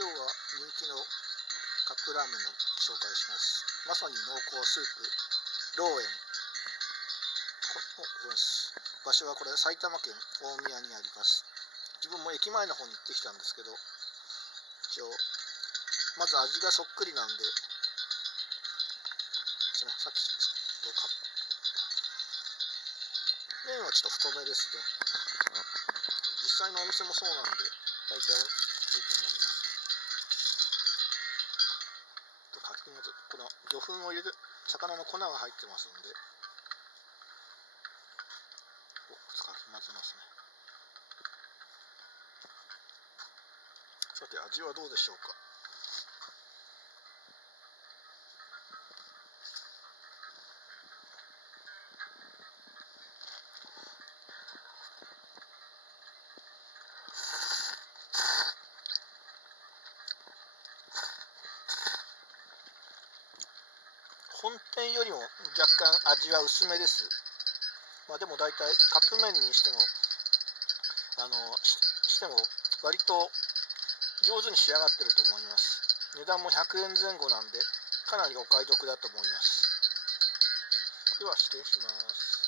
今日は人気のカップラーメンの紹介します。まさに濃厚スープ、ローエン。場所はこれ埼玉県大宮にあります。自分も駅前の方に行ってきたんですけど、一応まず味がそっくりなんでですね、さっき麺はちょっと太めですね。実際のお店もそうなんで大体いいと思います。かき混ぜ、この魚粉を入れる魚の粉が入ってますんで、かき混ぜますね。さて味はどうでしょうか。本店よりも若干味は薄めです。でも大体カップ麺にしてもしても割と上手に仕上がってると思います。値段も100円前後なんでかなりお買い得だと思います。では失礼します。